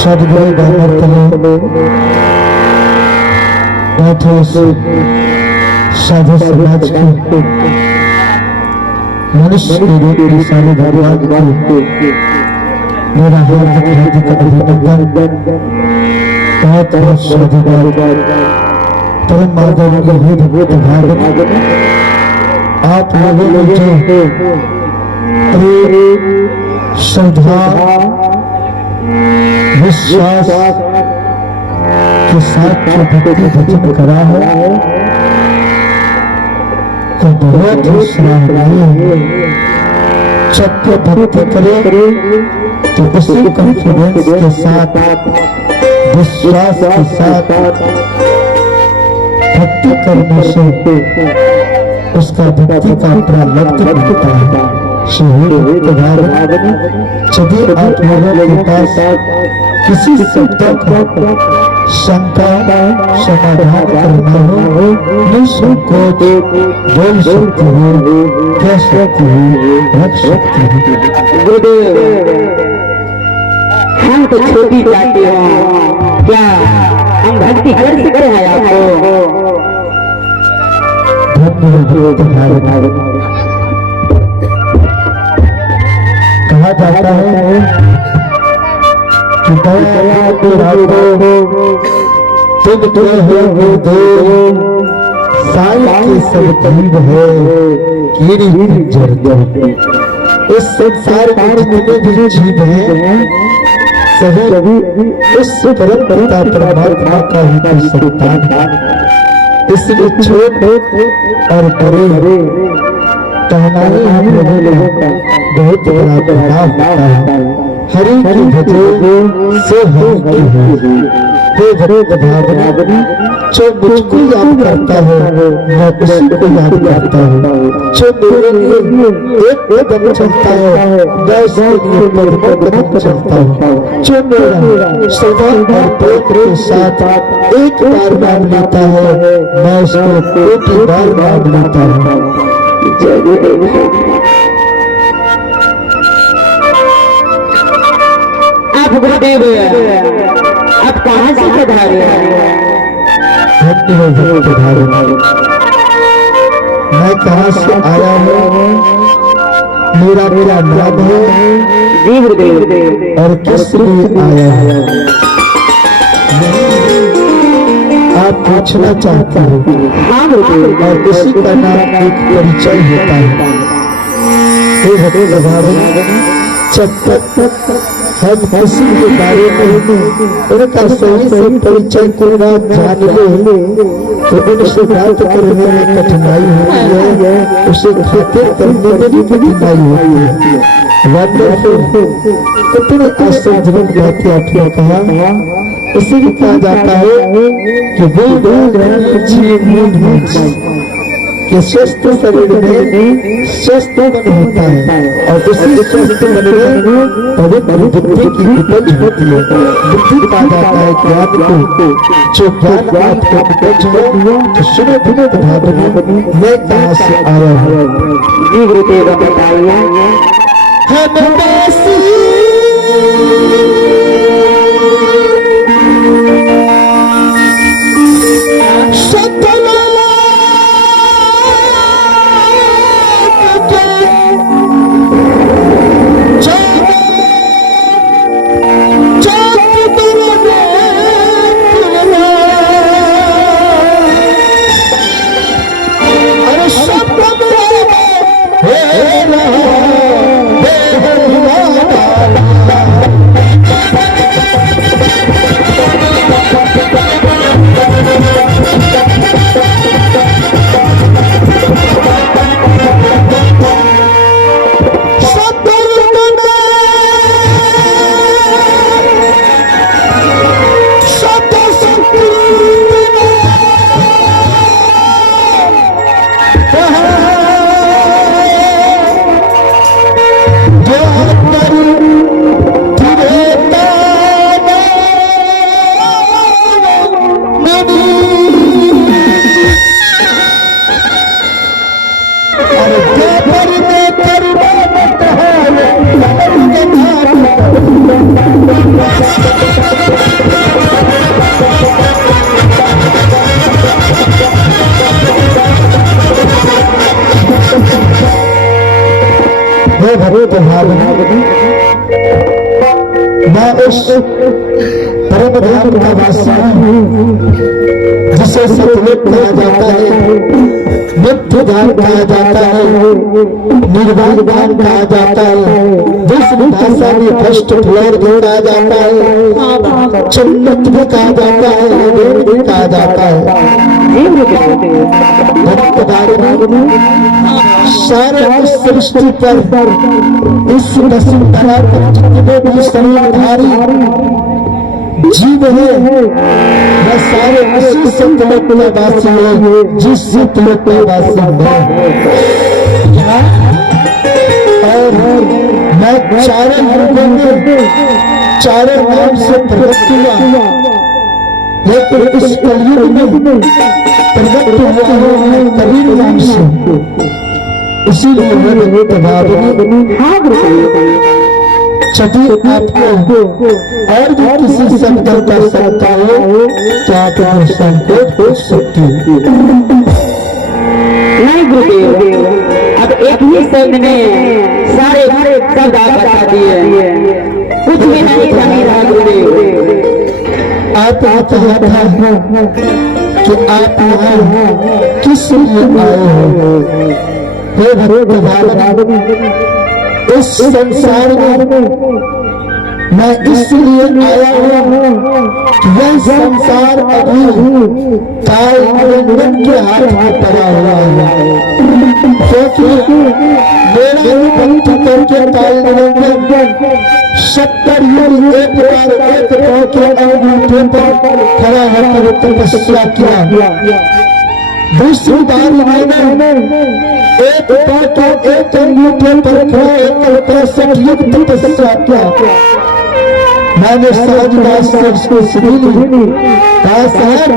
सदगुरु बाबर तले बैठे साधु समाज के मनुष्य के रूप में सारे भगवान को मेरा हार्दिक अभिनंदन। बहुत बहुत साधुवाद। परम माधव भक्त भागवत आप लोगों ने जो प्रेम श्रद्धा विश्वास के साथ जो भक्ति भजन करा है तो बहुत ही सराहनीय है। जब कोई भक्ति करे तो उसी कॉन्फिडेंस के साथ विश्वास के साथ भक्ति करने से उसका भक्ति का प्रारब्ध मिलता है। यदि आप लोगों के पास किसी शब्द का शंका समाधान करना हो निसंकोच बोल सकते हो, कह सकते हो, रख सकते हो। गुरुदेव हम तो छोटी जाति हैं, क्या हम भक्ति कर सकते हैं आपको? धन्यवाद। कहा जाता है कि दया को राखो तुम तो हो गुरुदेव, साई के सब जीव है कीड़ी पिंजर दो। इस संसार में जितने भी जीव हैं सभी इस परम पिता परमात्मा का ही तो संतान है। इसलिए छोटे और बड़े कहना ही हम लोगों का बहुत बड़ा प्रभाव होता है। हरि की भजन से हरि की हो। हे भक्त भावना जो मुझको याद करता है मैं उसी को याद करता हूँ। जो मेरे लिए एक कदम चलता है मैं उसके लिए कदम चलता हूँ। जो मेरा सदा और प्रेम के साथ एक बार मांग लेता है मैं उसको कोटि बार मांग लेता हूँ। आप गुरुदेव आप कहाँ से पधारे? मैं कहाँ से आया हूँ, मेरा क्या नाम है जी गुरुदेव, और किस लिए आया हूँ आप पूछना चाहते हो। हाँ गुरुदेव, और इसी का नाम एक परिचय होता है। जब तक हम किसी के बारे में उनका सही से परिचय को न जान ले तो उनसे बात करने में कठिनाई होती है, उसे खातिर करने में भी कठिनाई होती है। वंडरफुल, कितने आश्चर्यजनक बातें आपने कहा। इसीलिए कहा जाता है कि कि स्वस्थ शरीर में स्वस्थ मन होता है और उसी स्वस्थ मन में पवित्र बुद्धि की उपज होती है। बुद्धि कहा जाता है ज्ञान को, जो ज्ञान आपको उपज हो तो सुनो भक्त भावना मैं कहाँ से आया हूँ। जी गुरुदेव बताइए। मैं उस परम धाम का वासी हूँ जिसे सतलोक कहा जाता है, नित्य धाम कहा जाता है, निर्वाण धाम कहा जाता है, दूसरी भाषा में फर्स्ट फ्लोर भी कहा जाता है, जन्नत भी कहा जाता है, एडेन भी कहा जाता है। सारे इस सृष्टि पर इस वसुंधरा पर जितने भी शरीरधारी जीव है वह सारे उसी सतलोक का वासी है जिस सतलोक का वासी है। और मैं चारों युगों में चारों नाम से प्रकट हुआ, लेकिन इस कलयुग में प्रकट हुआ है कबीर नाम से, इसीलिए मैंने यदि आपको और भी किसी शब्द कर सकता हो तो आप संकोच हो सकती नहीं गुरुदेव, अब एक ही शब्द में सारे शब्द आप बता दिए, कुछ भी नहीं जानी रहा गुरुदेव। आपने कहा था कि आप यहाँ किस लिए आए हो? हे भगवान, इस संसार में मैं इसलिए आया हूँ कि यह संसार अभी काल निरंजन के हाथ में पड़ा हुआ है, क्योंकि मेरा ही भक्ति करके काल निरंजन 70 युग एक बार एक पांव के अंगूठे पर खड़ा होकर तपस्या किया, दूसरी बार मैंने एक पांव के एक अंगूठे पर खड़ा होकर 63 युग तपस्या किया। मैंने सहजदास से उसको सुनी, कहा सहज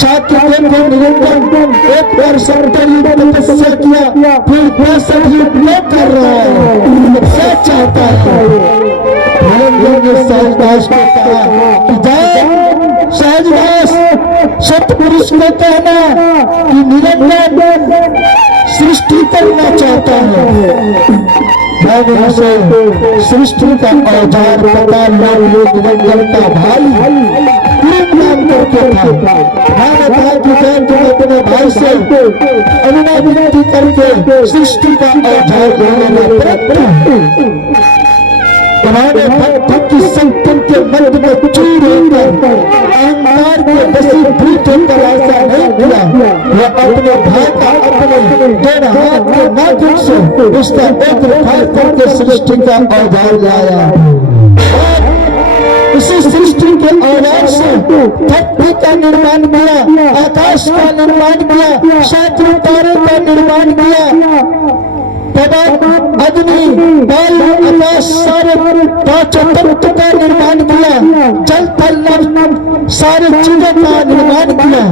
चाहते निरंजन एक बार 70 युग तपस्या किया, फिर 62 युग क्यों कर रहा है, क्या चाहता है? निरंजन ने सहजदास को कहा कि जाए सहजदास सतपुरुष को कहना कि निरंजन सृष्टि करना चाहता है। मैंने उसे सृष्टि का औजार पता निरंजन का भाई नाम करके था। मैंने कहा कि तुम अपने भाई से अनुनय विनती करके सृष्टि का औजार बनाना पड़ता। तुम्हारे भक्त की संतन के मन में चूर होकर अहंकार के वशीभूत होकर ऐसा नहीं किया, वह अपने भाई का अपने दोनों हाथ के नाखून से उसका एक उठाए करके सृष्टि का औजार लाया। उसी सृष्टि के औजार से धरती का निर्माण किया, आकाश का निर्माण किया, सैकड़ों तारों का निर्माण किया, अग्नि वायु आकाश सारे पांचों तत्व का निर्माण किया, जल थल नभ सारे चीजों का निर्माण किया।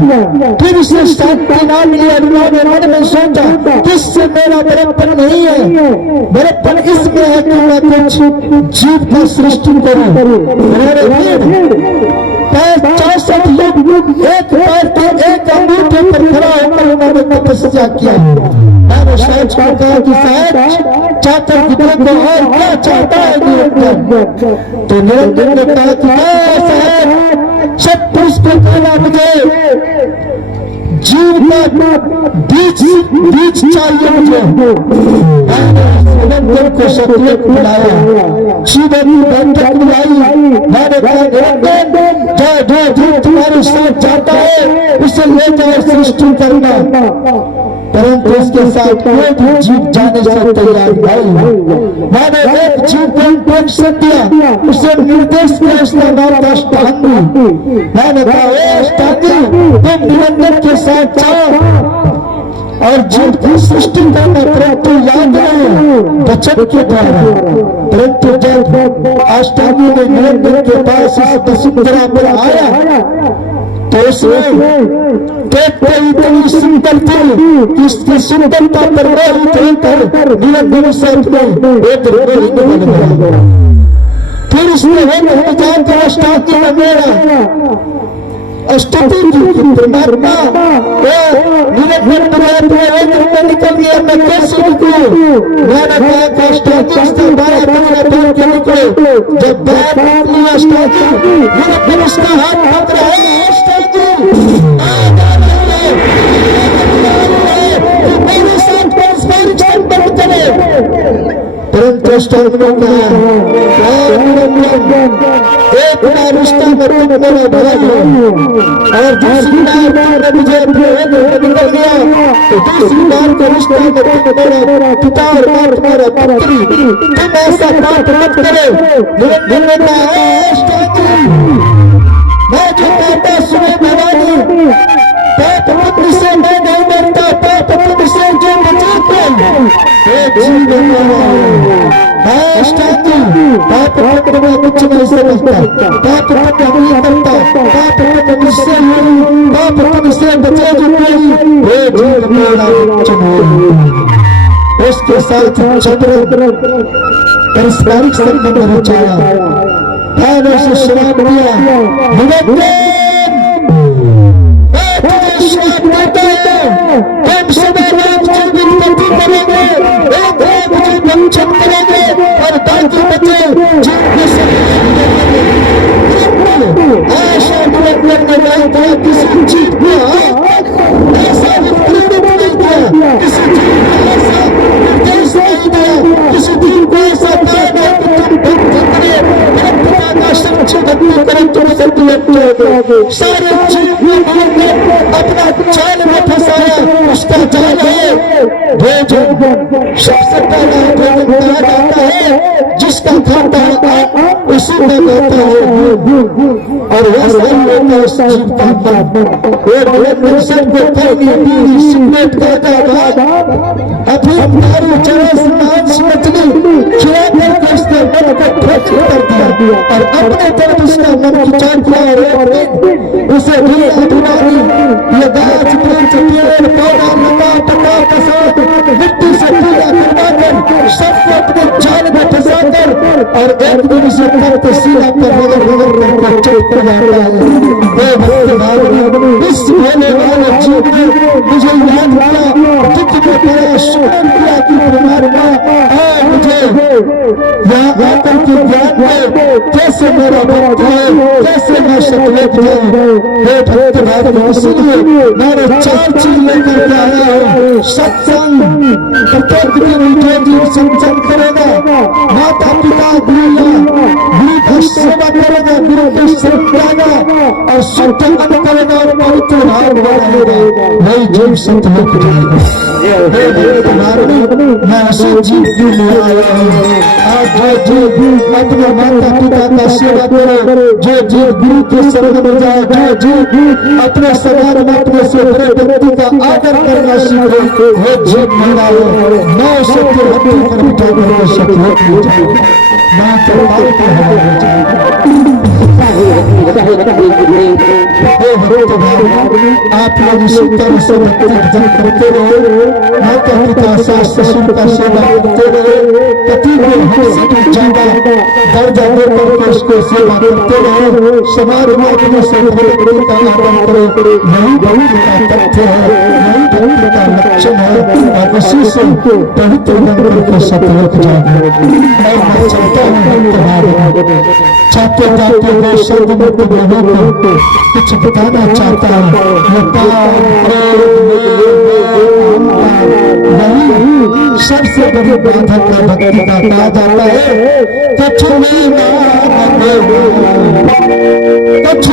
फिर उसे शांति नाम लिया, उन्होंने मन में सोचा किससे मेरा बड़प्पन नहीं है, बड़प्पन इसमें है कि मैं कुछ जीव का सृष्टि करूं। पैर 64 युग एक पैर के एक अंगूठे पर खड़ा होकर उन्होंने तपस्या किया। मैंने सहज को कहा कि सहज चाहता को और क्या चाहता है निरंजन? तो निरंजन ने कहा कि सहज सब पुरुष को कहना मुझे जीव का बीज चाहिए मुझे। निरंजन को सतलोक बुलाया, जीवन की बैठक बुलाई। मैंने कहा निरंजन जो तुम्हारे साथ जाता है उसे ले जाए सृष्टि करना, परंतु उसके साथ कोई भी जीव जाने से तैयार नहीं। मैंने एक जीव को इंस्ट्रक्शन दिया, उसे निर्देश दिया, उसका नाम था अष्टांगी। मैंने कहा अष्टांगी तुम निरंजन के साथ जाओ और जीव की सृष्टि करना, परंतु याद रहे बचन के द्वारा। परंतु जब अष्टांगी ने निरंजन के पास इस वसुंधरा पर आया तो उसमें देखते ही इतनी सुंदर थी, इसकी सुंदरता पर मोहित होकर निरंजन से एक रोहित बन गया। फिर उसने अष्टांगी में मेरा स्तुति की परमात्मा निरंतर परमात्मा एक रूप निकल गया, मैं कैसे निकलूं? मैंने कहा कि अष्टांगी बारह पंद्रह तोड़ के निकले। जब बात निकली अष्टांगी, निरंतर उसका हाथ पकड़ा है। अष्टांगी मेरे साथ परस्पर संबंध करे, परंतु अष्टांगी ने कहा एक बार रिश्ता में तुम मेरा भाई हो, और दूसरी बार मुझे निकल गया तो दूसरी बार के रिश्ता में तुम मेरा पिता और माँ तुम्हारा पुत्री, तुम ऐसा पाप मत करो। निरंतर ने कहा अष्टांगी मैं जो कहता सुने भवानी, पाप पुत्र से मैं नहीं डरता, पाप पुत्र से जो बचाते जीवन पाप पुत्र में कुछ नहीं समझता, पाप पुत्र नहीं करता, पाप पुत्र मुझसे पाप तुमसे बचे जो कोई मेरा उसके साथ चंद्र पारस्परिक संबंध रचाया, मैंने उसे श्राप दिया। तुम सुबह रात जीवित पति करेंगे, एक मुझे वंचन करेंगे और बाकी बचे आशा निरंतर ने नहीं किया, किसी चीज को ऐसा विप्रेरित नहीं किया, किसी चीज को ऐसा निर्देश नहीं दिया, किसी चीज को ऐसा कहा नहीं कि तुम भक्त करे, मेरे पिता का सच्ची भक्ति करें, तुम सत्य सारे चीज में अपना चाल में फंसाया। उसका जाल है भोजन, सबसे पहला भोजन कहा जाता है जिसका खाता है उसी का कहता है, और वह सही होता है जीव का मन। सबको खाली बीड़ी सिगरेट गांजा अफीम दारू चरस मांस मछली खिला करके उसके मन को ठोक कर दिया, और अपने तरफ उसका मन खिंचा दिया, और उसे ढीला ढुलानी ये गाछ वृक्ष पेड़ पौधा लता पता पसार मिट्टी से पूरा करवाकर सबको अपने जाल में फंसाकर, और एक दिन उसे करते सीधा पर रगड़ करके चोट कर जाता है। इस होने वाले जीव ने मुझे याद किया, कितने बड़ा शुक्र किया कि परमात्मा मुझे यहाँ आकर के ज्ञान में कैसे मेरा भक्त है, कैसे मैं सतलुज हूँ। हे भक्त भाई, इसलिए मैंने चार चीज लेकर के आया हूँ। सत्संग, प्रत्येक दिन उठे दिन सत्संग करेगा, माता पिता गुरु का सेवा करेगा, गुरु का शरण जाएगा, और शुद्ध अन्न करेगा और पवित्र भाव बढ़ाएगा, वही जीव सतलुज जाएगा। मैं उसी जीव की लिए आया हूँ। आज जो जीव अपने माता पिता का सेवा करे, जो जीव गुरु के शरण में जाए, जो जीव अपने समाज में अपने से बड़े व्यक्ति का आदर करना सीखे, वो जीव मेरा है। मैं उसे भक्ति पर बिठा करके सतलुज ले जाऊंगा, मैं दरबार के हवाले जाऊंगा। आप लोग इसी तरह से भक्ति भजन करते रहे, माता पिता सास ससुर का सेवा करते रहे, पति को हंसी की ज्यादा दर्जा देकर के उसको सेवा करते रहे, समाज में अपने से भक्ति का आदर करो, यही भक्ति का तथ्य है, यही भक्ति का लक्षण है, और इसी से पवित्र बन करके सतलुज जाएंगे। मैं चाहता हूँ तुम्हारे चाहते चाहते मैं शब्द मुक्त लोगों को कुछ बताना चाहता हूँ। वही सबसे बड़ी बाधक का भक्ति का कहा जाता है, कुछ में कुछ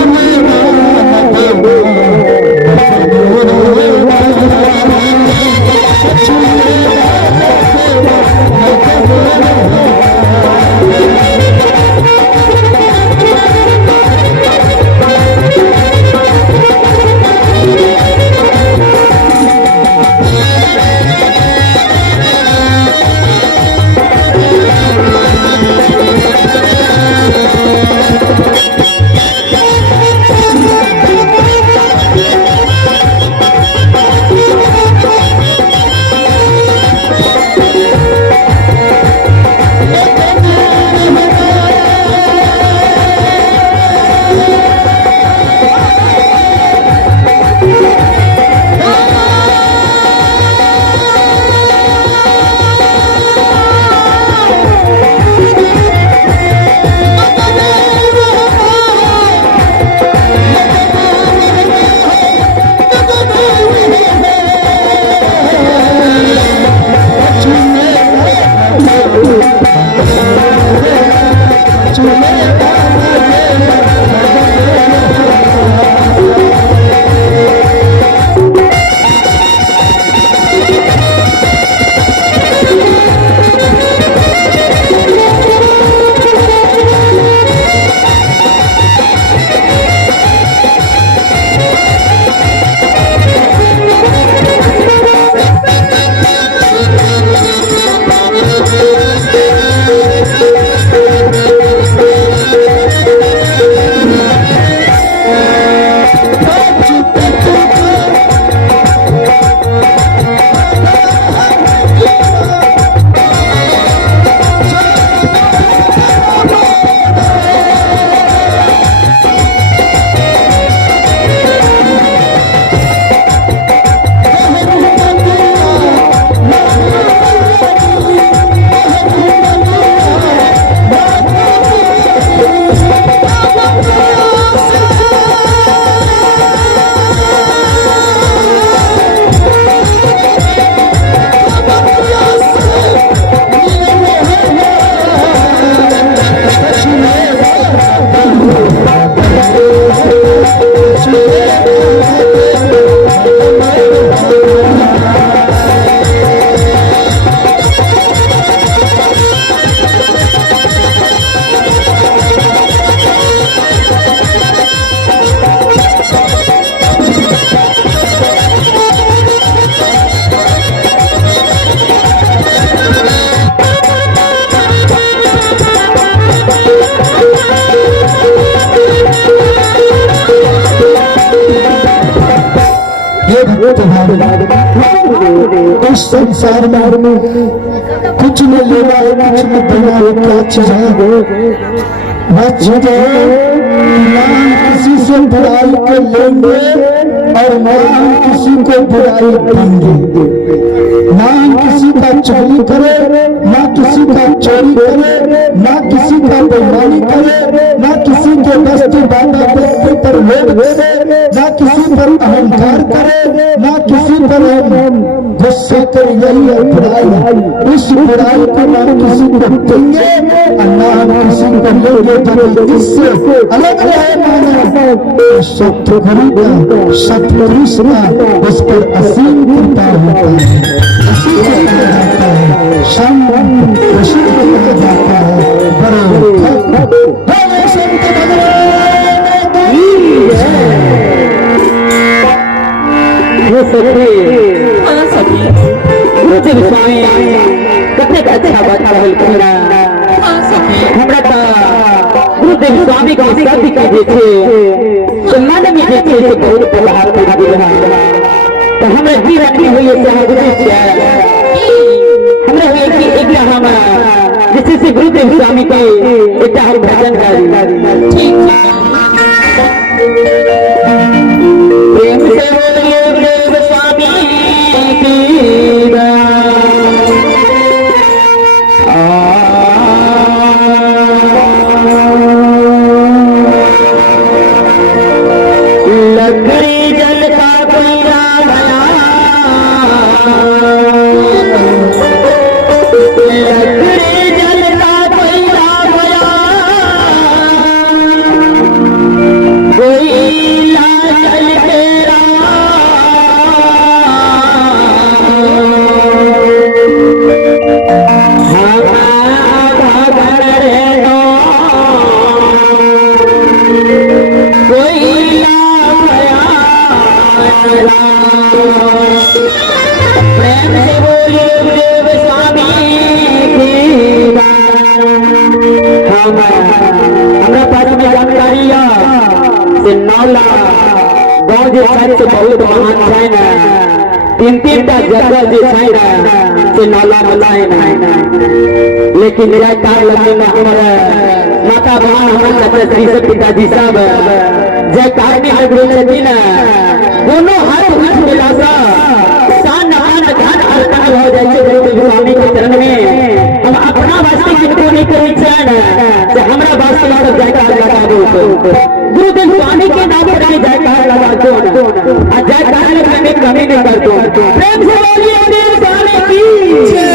इस संसार में कुछ न लेना है, कुछ न देना है, क्या चीजें नाम किसी से बुराई को लेंगे और नाम किसी को बुराई देंगे। नाम किसी का चोरी करे, ना किसी का चोरी करे, ना किसी का बेईमानी करे, ना किसी के वस्तु बाधा वस्तु पर लोभ करे, ना किसी पर अहंकार करे, ना किसी पर गुस्सा करे। यही है बुराई। इस बुराई को ना किसी को देंगे और ना हम किसी को लेंगे तो इससे अलग रहे माना सत्य का सत्पुरुष का उस पर असीम कृपा होता है, असीम कहा जाता है, शाम प्रसिद्ध कहा जाता है। बड़े संत भगवान गुरुदेव स्वामी कतेक अच्छा बात कहला हमरा तो गुरुदेव स्वामी के शब्द के जे छे मन में जे छे से बहुत प्रभाव पड़ा रहा। तो हमरा जीवन में हुई है गुरुदेव हमरा हुई कि एक हम जैसे से गुरुदेव स्वामी के एक हम भजन गाई। ठीक प्रेम से बोलिए गुरुदेव स्वामी की लकड़ी जलता कोयला लकड़ी जलता कोयला कोयला जल तेरा प्रेम से बोलिए गुरुदेव स्वामी की हमरा पास में जानकारी से नौला गाँव जे से बहुत महान है ना तीन टा जगह जे है ना से नौला बताए ना। लेकिन मेरा कार लगे में हमारा माता बहन हमारा श्री से पिताजी सब जय कार में लग रही ना दोनों हाथ मिला सा सान आन धन अर्पण हो जाए गुरुदेव स्वामी के चरण में। हम अपना वास्ते किनको नहीं करी चाहना कि हमरा वास्ते सब जयकार लगा दो गुरुदेव स्वामी के नाम पर जयकार लगा दो और जयकार लगने में कमी नहीं कर दो। प्रेम से बोलिए गुरुदेव स्वामी की जय।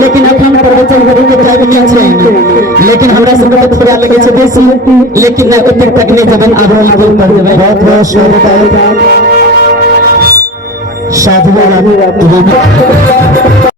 लेकिन अब हम प्रवचन करेंगे लेकिन हमरा सबके थोड़ा लगे छै बेसी लेकिन ना ओते तक नहीं जबन आगे आगे बढ़ जेबै बहुत बहुत शुक्रिया साधु